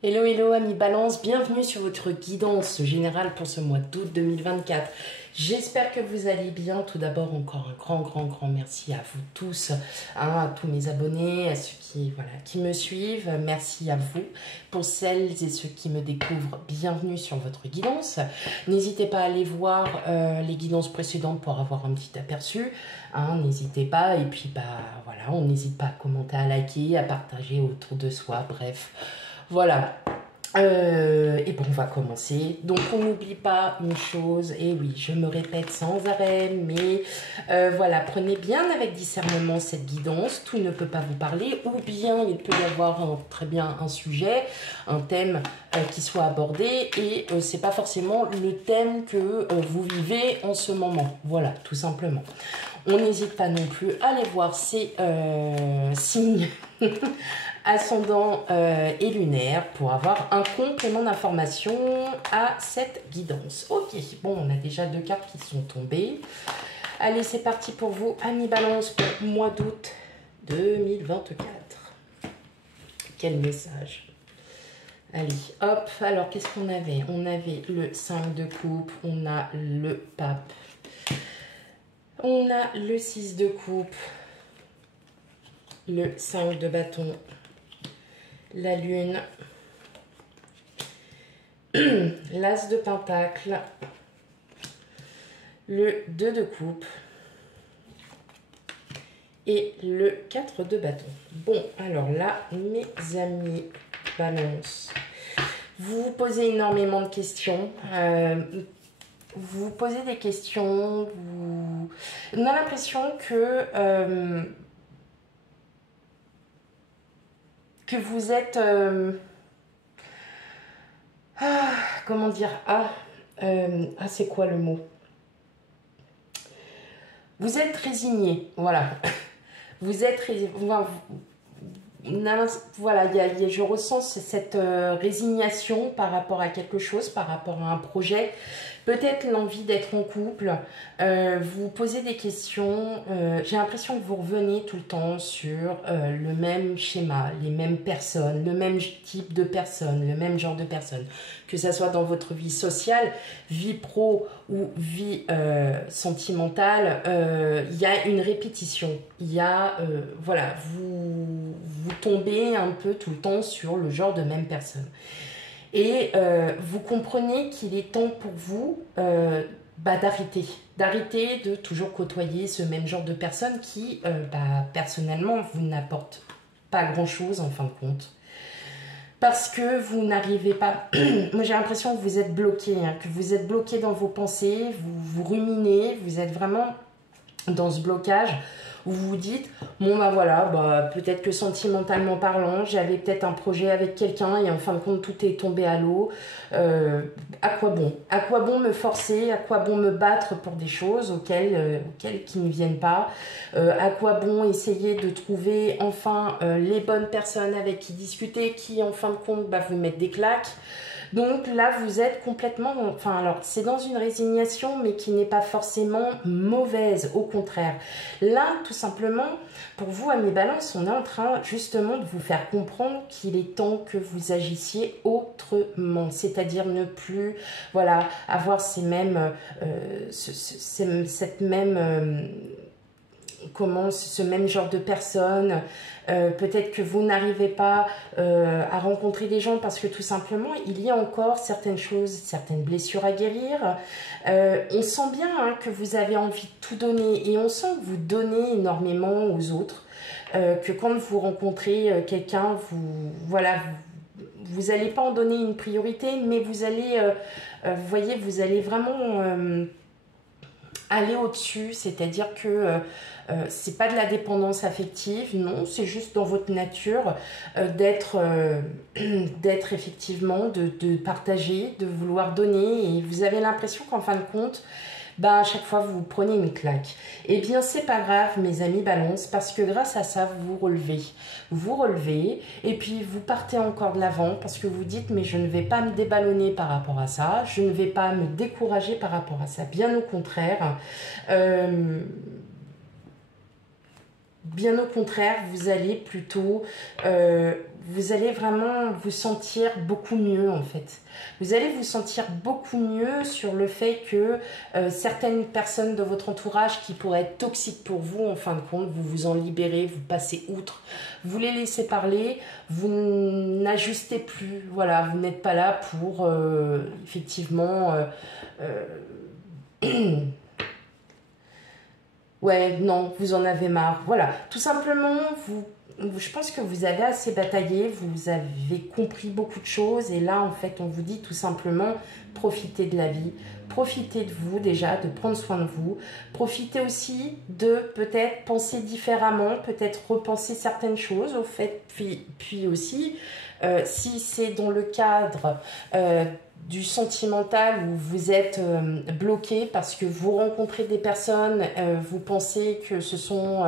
Hello, hello, amis Balance, bienvenue sur votre guidance générale pour ce mois d'août 2024. J'espère que vous allez bien. Tout d'abord, encore un grand merci à vous tous, à tous mes abonnés, à ceux qui me suivent. Merci à vous. Pour celles et ceux qui me découvrent, bienvenue sur votre guidance. N'hésitez pas à aller voir les guidances précédentes pour avoir un petit aperçu. N'hésitez pas. Et puis, voilà, on n'hésite pas à commenter, à liker, à partager autour de soi. Bref. Voilà, et bon, on va commencer. Donc, on n'oublie pas une chose, et oui, je me répète sans arrêt, mais voilà, prenez bien avec discernement cette guidance. Tout ne peut pas vous parler, ou bien il peut y avoir très bien un sujet, un thème qui soit abordé, et c'est pas forcément le thème que vous vivez en ce moment. Voilà, tout simplement. On n'hésite pas non plus à aller voir ces signes ascendant et lunaire pour avoir un complément d'information à cette guidance. Ok, bon, on a déjà 2 cartes qui sont tombées. Allez, c'est parti pour vous, amis Balance, pour le mois d'août 2024. Quel message! Allez, hop, alors qu'est-ce qu'on avait? On avait le 5 de coupe, on a le pape, on a le 6 de coupe, le 5 de bâton, la lune, l'as de pentacle, le 2 de coupe et le 4 de bâton. Bon, alors là, mes amis Balance, vous vous posez énormément de questions. Vous vous posez des questions. On a l'impression que vous êtes... comment dire? C'est quoi le mot? Vous êtes résigné, voilà. Vous êtes résigné. Voilà, je ressens cette résignation par rapport à quelque chose, par rapport à un projet. Peut-être l'envie d'être en couple, vous posez des questions, j'ai l'impression que vous revenez tout le temps sur le même schéma, les mêmes personnes, le même type de personnes, le même genre de personnes, que ça soit dans votre vie sociale, vie pro ou vie sentimentale, il y a une répétition, il y a, voilà, vous tombez un peu tout le temps sur le genre de même personne. Et vous comprenez qu'il est temps pour vous d'arrêter de toujours côtoyer ce même genre de personnes qui, personnellement, vous n'apportent pas grand-chose en fin de compte. Parce que vous n'arrivez pas... Moi, j'ai l'impression que vous êtes bloqué, que vous êtes bloqué dans vos pensées, vous ruminez, vous êtes vraiment dans ce blocage où vous vous dites, bon voilà, peut-être que sentimentalement parlant, j'avais peut-être un projet avec quelqu'un et en fin de compte tout est tombé à l'eau. À quoi bon? À quoi bon me forcer? À quoi bon me battre pour des choses auxquelles qui ne viennent pas? À quoi bon essayer de trouver enfin les bonnes personnes avec qui discuter, qui en fin de compte vous mettent des claques? Donc là, vous êtes complètement... Enfin, alors, c'est dans une résignation, mais qui n'est pas forcément mauvaise, au contraire. Là, tout simplement, pour vous, amis Balance, on est en train justement de vous faire comprendre qu'il est temps que vous agissiez autrement. C'est-à-dire ne plus, voilà, avoir ces mêmes... cette même... ce même genre de personnes, peut-être que vous n'arrivez pas à rencontrer des gens parce que tout simplement il y a encore certaines choses, certaines blessures à guérir. On sent bien que vous avez envie de tout donner et on sent que vous donnez énormément aux autres, que quand vous rencontrez quelqu'un, vous n'allez pas en donner une priorité, mais vous allez, vous voyez, vous allez vraiment aller au-dessus, c'est-à-dire que c'est pas de la dépendance affective, non, c'est juste dans votre nature d'être effectivement, de partager, de vouloir donner, et vous avez l'impression qu'en fin de compte, à chaque fois vous prenez une claque. Eh bien c'est pas grave mes amis Balance, parce que grâce à ça vous relevez et puis vous partez encore de l'avant parce que vous dites mais je ne vais pas me déballonner par rapport à ça, je ne vais pas me décourager par rapport à ça, bien au contraire. bien au contraire, vous allez plutôt, vous allez vraiment vous sentir beaucoup mieux en fait. Vous allez vous sentir beaucoup mieux sur le fait que certaines personnes de votre entourage qui pourraient être toxiques pour vous, en fin de compte, vous vous en libérez, vous passez outre, vous les laissez parler, vous n'ajustez plus, voilà, vous n'êtes pas là pour effectivement... ouais, non, vous en avez marre. Voilà, tout simplement, je pense que vous avez assez bataillé, vous avez compris beaucoup de choses. Et là, en fait, on vous dit tout simplement, profitez de la vie. Profitez de vous déjà, de prendre soin de vous. Profitez aussi de peut-être penser différemment, peut-être repenser certaines choses au fait. Puis aussi, si c'est dans le cadre... du sentimental où vous êtes bloqué parce que vous rencontrez des personnes, vous pensez que ce sont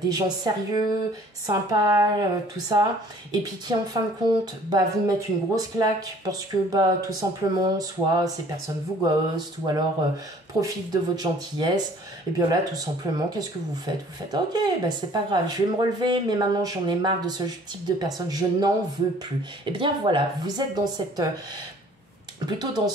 des gens sérieux, sympas, tout ça, et puis qui en fin de compte vous mettent une grosse claque parce que tout simplement soit ces personnes vous ghostent ou alors profitent de votre gentillesse. Et bien là tout simplement qu'est-ce que vous faites? Vous faites ok, c'est pas grave, je vais me relever, mais maintenant j'en ai marre de ce type de personnes, je n'en veux plus. Et bien voilà, vous êtes dans cette plutôt dans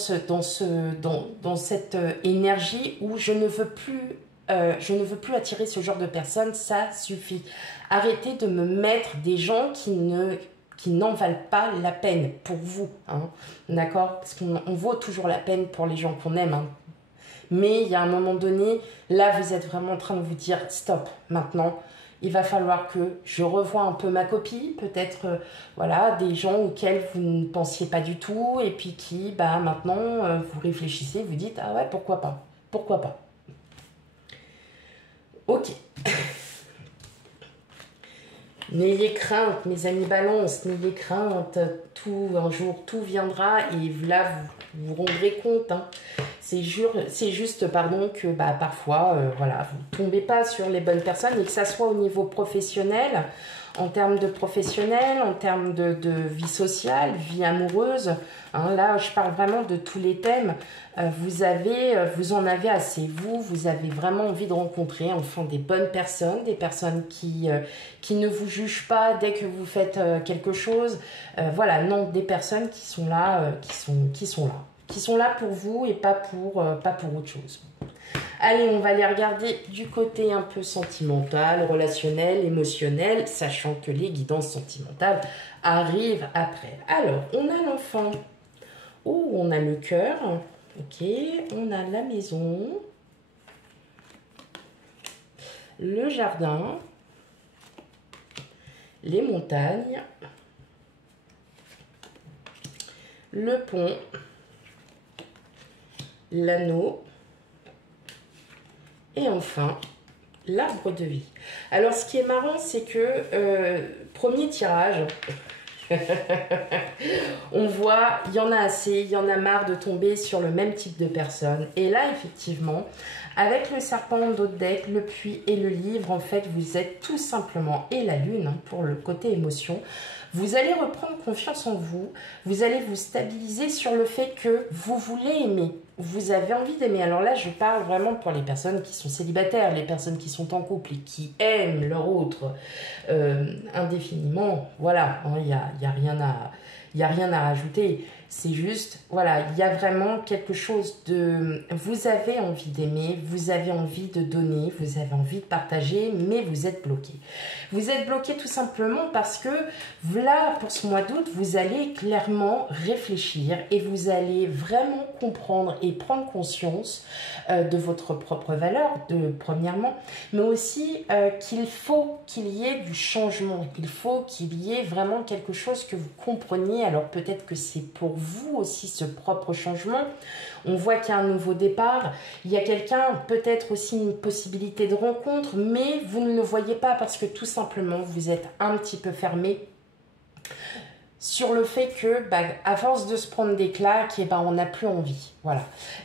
cette énergie où je ne veux plus attirer ce genre de personnes, ça suffit. Arrêtez de me mettre des gens qui n'en valent pas la peine pour vous, hein, d'accord? Parce qu'on vaut toujours la peine pour les gens qu'on aime, hein. Mais il y a un moment donné, là vous êtes vraiment en train de vous dire stop, maintenant il va falloir que je revoie un peu ma copie, peut-être voilà, des gens auxquels vous ne pensiez pas du tout et puis qui maintenant vous réfléchissez, vous dites ah ouais, pourquoi pas. Ok. N'ayez crainte, mes amis balance, n'ayez crainte, un jour tout viendra et là vous vous rendrez compte, hein. C'est juste que parfois, voilà, vous ne tombez pas sur les bonnes personnes et que ça soit au niveau professionnel, en termes de professionnel, en termes de vie sociale, vie amoureuse. Hein, là, je parle vraiment de tous les thèmes. Vous en avez assez. Vous avez vraiment envie de rencontrer enfin des bonnes personnes, des personnes qui ne vous jugent pas dès que vous faites quelque chose. Voilà, non, des personnes qui sont là, qui sont là pour vous et pas pour autre chose. Allez, on va aller regarder du côté un peu sentimental, relationnel, émotionnel, sachant que les guidances sentimentales arrivent après. Alors, on a l'enfant. Oh, on a le cœur. Ok, on a la maison. Le jardin. Les montagnes. Le pont. L'anneau. Et enfin, l'arbre de vie. Alors, ce qui est marrant, c'est que premier tirage, on voit, il y en a assez, il y en a marre de tomber sur le même type de personne. Et là, effectivement, avec le serpent d'autres deck, le puits et le livre, en fait, vous êtes tout simplement, et la lune, hein, pour le côté émotion, vous allez reprendre confiance en vous, vous allez vous stabiliser sur le fait que vous voulez aimer, vous avez envie d'aimer. Alors là, je parle vraiment pour les personnes qui sont célibataires, les personnes qui sont en couple et qui aiment leur autre indéfiniment. Voilà, il n'y a rien à rajouter. C'est juste, voilà, il y a vraiment quelque chose de... Vous avez envie d'aimer, vous avez envie de donner, vous avez envie de partager, mais vous êtes bloqué. Vous êtes bloqué tout simplement parce que là, pour ce mois d'août, vous allez clairement réfléchir et vous allez vraiment comprendre et prendre conscience de votre propre valeur, premièrement, mais aussi qu'il faut qu'il y ait du changement. Il faut qu'il y ait vraiment quelque chose que vous compreniez. Alors peut-être que c'est pour vous aussi ce propre changement. On voit qu'il y a un nouveau départ. Il y a quelqu'un, peut-être aussi une possibilité de rencontre, mais vous ne le voyez pas parce que tout simplement, vous êtes un petit peu fermé. sur le fait que, à force de se prendre des claques, et on n'a plus envie. Voilà.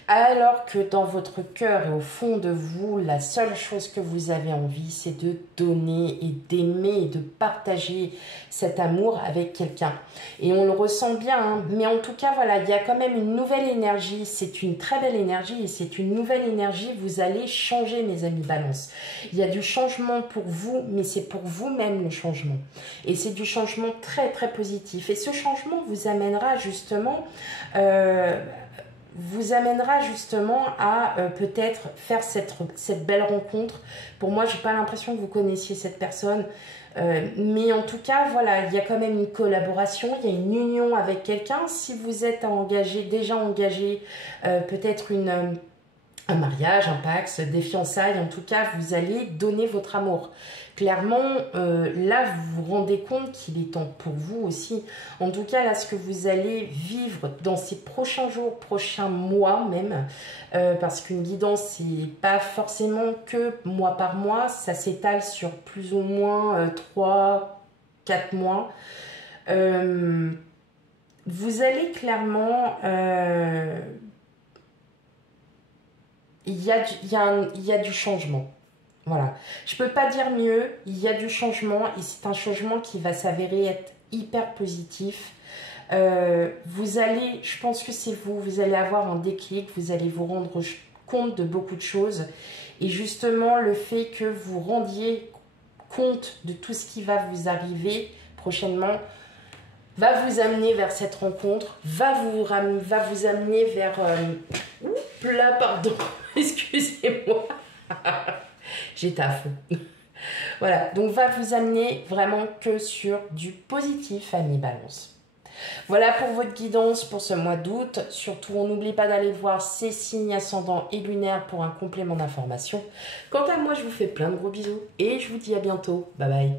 Alors que dans votre cœur et au fond de vous, la seule chose que vous avez envie, c'est de donner et d'aimer et de partager cet amour avec quelqu'un. Et on le ressent bien, hein. Mais en tout cas, voilà, il y a quand même une nouvelle énergie. C'est une très belle énergie et c'est une nouvelle énergie. Vous allez changer, mes amis Balance. Il y a du changement pour vous, mais c'est pour vous-même le changement. Et c'est du changement très, très positif. Et ce changement vous amènera justement à peut-être faire cette belle rencontre. Pour moi, je n'ai pas l'impression que vous connaissiez cette personne. Mais en tout cas, voilà, il y a quand même une collaboration, il y a une union avec quelqu'un. Si vous êtes déjà engagé, peut-être un mariage, un pax, des fiançailles, en tout cas, vous allez donner votre amour. Clairement, là, vous vous rendez compte qu'il est temps pour vous aussi. En tout cas, là, ce que vous allez vivre dans ces prochains jours, prochains mois même, parce qu'une guidance, c'est pas forcément que mois par mois, ça s'étale sur plus ou moins 3-4 mois. Vous allez clairement... il y a du changement. Voilà. Je peux pas dire mieux, il y a du changement et c'est un changement qui va s'avérer être hyper positif. Vous allez, je pense que c'est vous allez avoir un déclic, vous allez vous rendre compte de beaucoup de choses. Et justement, le fait que vous rendiez compte de tout ce qui va vous arriver prochainement va vous amener vers cette rencontre, va vous amener vers... Oups là, pardon, excusez-moi. J'étais à fond. Voilà, donc va vous amener vraiment que sur du positif, amis Balance. Voilà pour votre guidance pour ce mois d'août. Surtout, on n'oublie pas d'aller voir ces signes ascendants et lunaires pour un complément d'information. Quant à moi, je vous fais plein de gros bisous et je vous dis à bientôt. Bye bye.